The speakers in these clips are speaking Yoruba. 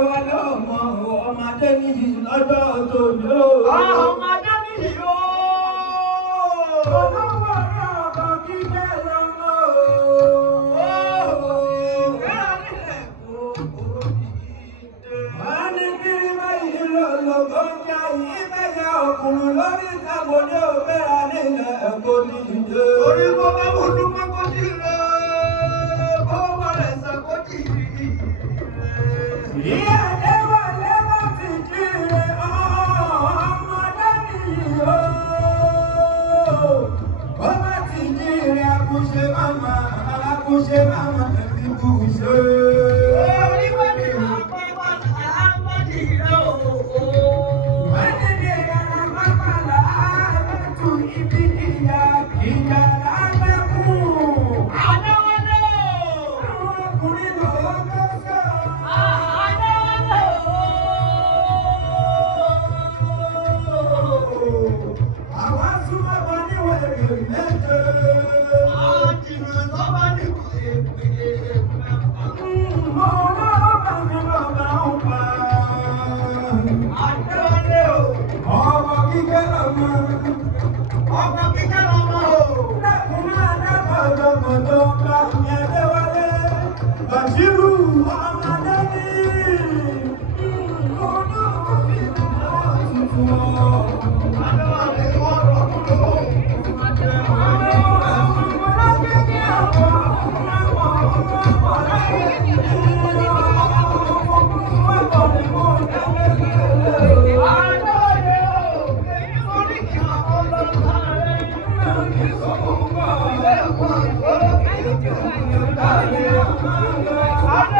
Adéwálé ọmọdé nìyí lọ́jọ́ tòní o. Ọmọdé nìyí o. Olówó ní ọkọ̀ kíkẹ́ lọ́mọ o. Ìgbéra nílẹ̀ kòkòrò dìde. Wọ́n ní kí báyìí lọ́lọ́gbọ́n jẹ́ ìbẹ̀yẹ ọkùnrin lórí ìtàgbọ́ ní òbẹ́ra nílẹ̀ kò dìde. Orí bó bá wù ú mọ́ kó dìde. Bó wà lẹ̀ sọ kó dìde. Ìyá Adéwálé bá ti jíire ọmọdé nìyí o. Ó bá ti jíire akúṣe máma ẹbí kúṣe. Orí wọ́n ní àpapọ̀ àmọ́dìrẹ́ o. Wọ́n ní ní àpapọ̀ àmọ́tù ibi ìyá lábẹ́kùn. Adéwálé àwọn ọkùnrin lọ́wọ́ gbọ́sọ̀. Àwọn súnmọ́ bọ́ níwèé méje. Àjìnà lọ́wọ́ níwèé mẹ́fà. Mo lọ́wọ́ bá mi bàbá ń pa. Adéwálé o. Ọmọ kíkẹ́ lọ́mọ. Ọmọ kíkẹ́ lọ́mọ o. Lẹ́kùn máa dábàá jọmọ̀jọ bá mi Adéwálé. Bàṣírù ọmọdé ní. Olówó fi dùn tuntun o. Adéwálé ọ̀rọ̀ kúrò. Adéwálé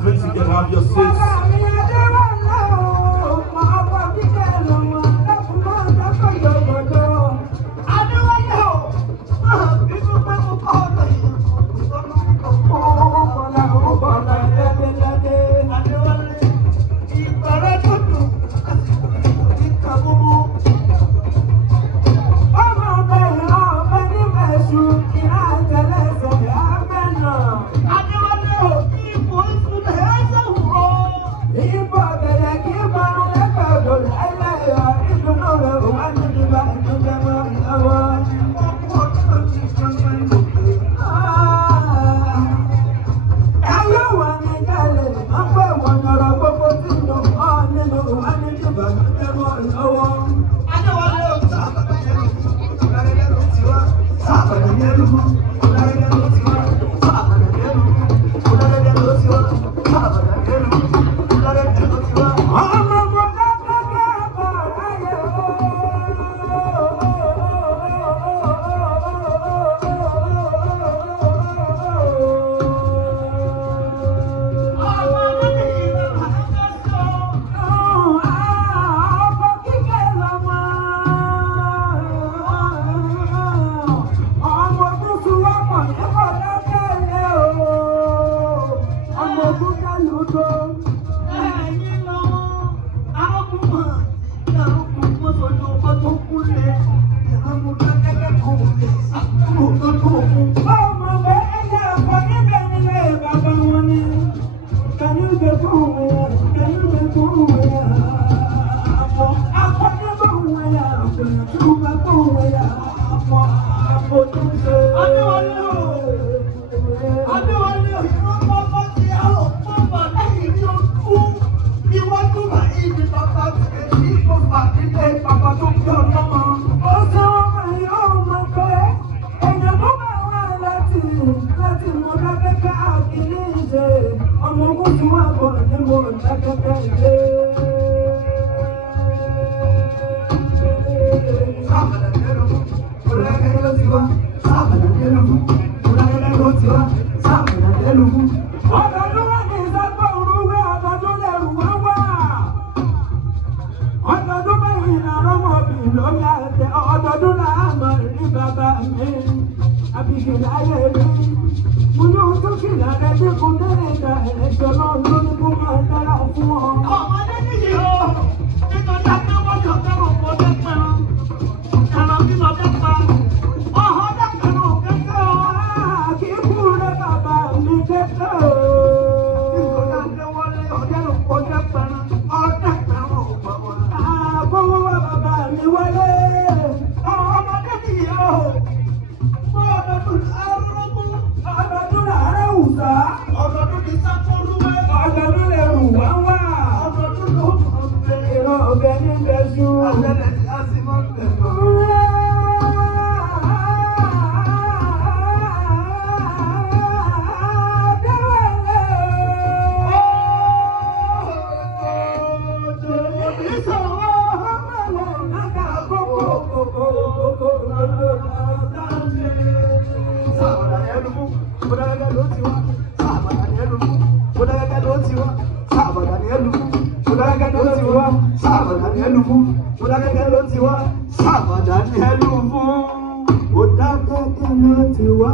Please, you can have your seats. Sábàdà ni ẹlú fún, ó dákẹ́ kẹ́lẹ́ ti wá.